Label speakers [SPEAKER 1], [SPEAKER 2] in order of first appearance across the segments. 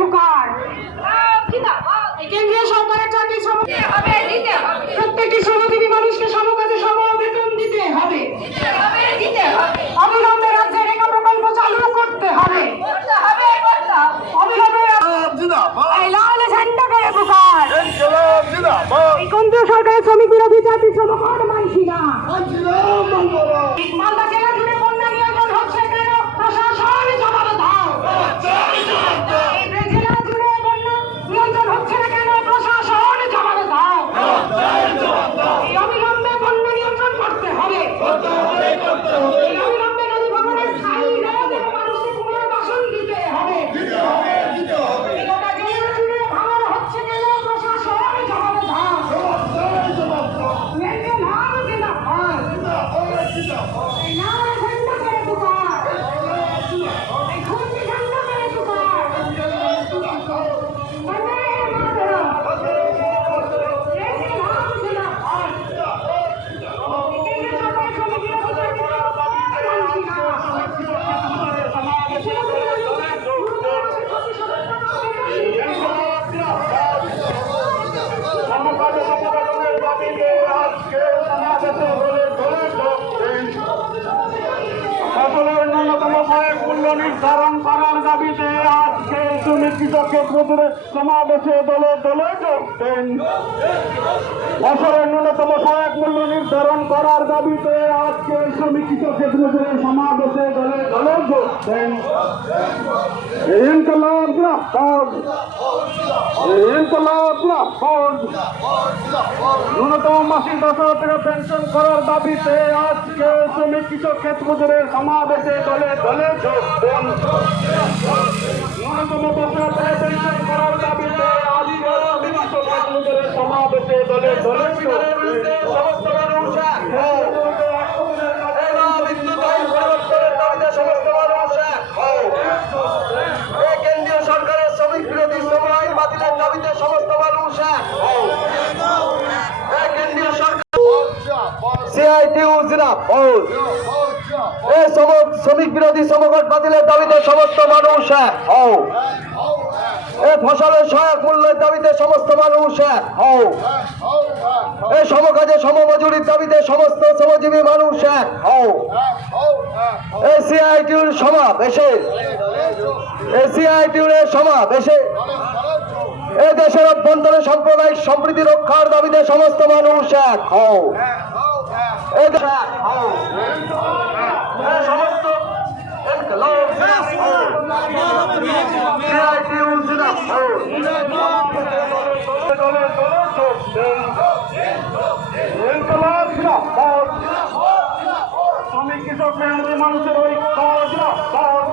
[SPEAKER 1] পুকার কেন্দ্রীয় সরকারের চাকরি প্রত্যেকটি শ্রমজীবী মানুষকে সমকাজে সম বেতন দিতে হবে অবিলম্বে রাজ্যে রেখা প্রকল্প চালু করতে হবে। অবিলম্বে এই এই কেন্দ্রীয় সরকারের শ্রমিক বিরোধী জাতি শ্রমকট মানছি না মালদা জেলা জুড়ে বন্যা নিয়ন্ত্রণ হচ্ছে কেন প্রশাসন জবাব দাও এই জেলা জুড়ে বন্যা নিয়ন্ত্রণ হচ্ছে না কেন প্রশাসন জবাব দাও এই অবিলম্বে বন্যা নিয়ন্ত্রণ করতে হবে এই অবিলম্বে নদী ভবনের স্থায়ী রোধ এবং মানুষকে পুনর্বাসন দিতে হবে এই গোটা জেলা জুড়ে ভাঙন হচ্ছে কেন প্রশাসন জবাব দাও লেনদেন নাম জিন্দাবাদ এই নাম ঝান্ডা করে পুকার এই খুঁজি ঝান্ডা করে পুকার বন্দে মাতরম লেনদেন নাম জিন্দাবাদ এই কেন্দ্রীয় সরকারের শ্রমিক বিরোধী জাতি মানছি না এই শ্রমিক বিরোধী
[SPEAKER 2] ফসলের ন্যূনতম সহায়ক মূল্য নির্ধারণ করার দাবিতে আজকে কৃষক ক্ষেত্র সমাবেশে দলে দলে যোগ দেন। ফসলের ন্যূনতম সহায়ক মূল্য নির্ধারণ করার দাবিতে আজকে কৃষক ক্ষেত্র সমাবেশে দলে দলে যোগ দেন। ইনকলাব জিন্দাবাদ ইনকলাব জিন্দাবাদ ন্যূনতম মাসিক দশ টাকা পেনশন করার দাবিতে আজকে কৃষক ক্ষেত্র জুড়ে সমাবেশে দলে দলে যোগ ন্যূনতম
[SPEAKER 3] সিআইটিউ জিন্দাবাদ এই সম- শ্রমিক বিরোধী শ্রমঘট বাতিলের দাবিতে সমস্ত মানুষ এক হও। এই ফসলের সহায়ক মূল্যের দাবিতে সমস্ত মানুষ এক হও। এই সমকাজে সমমজুরির দাবিতে সমস্ত শ্রমজীবী মানুষ এক হও। এই সিআইটিউর সমাবেশে এই সিআইটিউর সমাবেশে এ দেশের অভ্যন্তরে সাম্প্রদায়িক সম্প্রীতি রক্ষার দাবিতে সমস্ত মানুষ এক হও। সমস্ত
[SPEAKER 2] শ্রমিক কৃষক মেহনতি মানুষের জিন্দাবাদ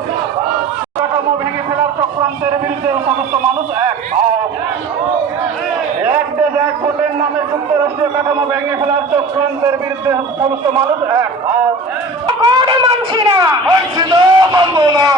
[SPEAKER 2] কাঠামো ভেঙে ফেলার চক্রান্তের বিরুদ্ধে সমস্ত মানুষ। এক ভোটের নামে যুক্তরাষ্ট্রীয় কাঠামো ভেঙে ফেলার চক্রান্তের বিরুদ্ধে সমস্ত মানুষ এক মানবো না।